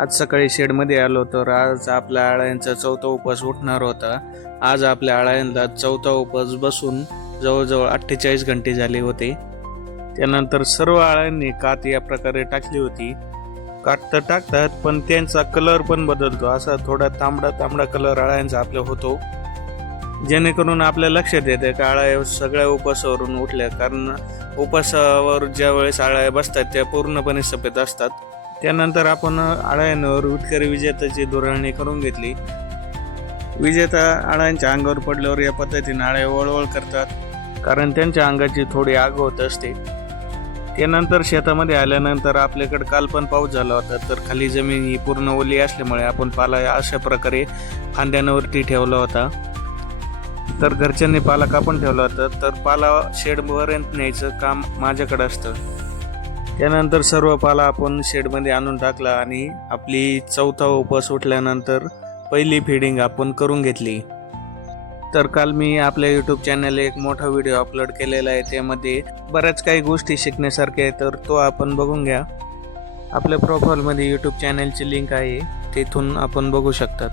आज सकाळी शेडमध्ये आलो तर आज आपल्या आळ्यांचा चौथा उपवास उठणार होता. आज आपल्या आळ्यांना चौथा उपवास बसून जवळजवळ अठ्ठेचाळीस घंटे झाले होते. त्यानंतर सर्व आळ्यांनी कात या प्रकारे टाकली होती. कात तर टाकतात पण त्यांचा कलर पण बदलतो. असा थोडा तांबडा तांबडा कलर आळ्यांचा आपल्या होतो. जेणेकरून आपल्या लक्षात येते का आळ्या सगळ्या उपासावरून उठल्या. कारण उपासावर ज्या वेळेस आळ्या बसतात त्या पूर्णपणे सफेद असतात. त्यानंतर आपण आळ्यांवर विटकरी विजेत्याची धोरणे करून घेतली. विजेता आळ्यांच्या अंगावर पडल्यावर या पद्धतीने आळ्या वळवळ करतात कारण त्यांच्या अंगाची थोडी आग होत असते. त्यानंतर शेतामध्ये आल्यानंतर आपल्याकडे काल पण पाऊस झाला होता तर खाली जमीन ही पूर्ण ओली असल्यामुळे आपण पाला अशा प्रकारे फांद्यांवरती ठेवला होता. तर घरच्यांनी पाला कापून ठेवला होता तर पाला शेडपर्यंत न्यायचं काम माझ्याकडे असतं. त्यानंतर सर्व पाला आपण शेडमध्ये आणून टाकला आणि आपली चौथा उपवास उठल्यानंतर पहिली फिडिंग आपण करून घेतली. तर काल मी आपल्या यूट्यूब चॅनलला एक मोठा व्हिडिओ अपलोड केलेला आहे त्यामध्ये बऱ्याच काही गोष्टी शिकण्यासारख्या आहे तर तो आपण बघून घ्या. आपल्या प्रोफाईलमध्ये यूट्यूब चॅनलची लिंक आहे तिथून आपण बघू शकतात.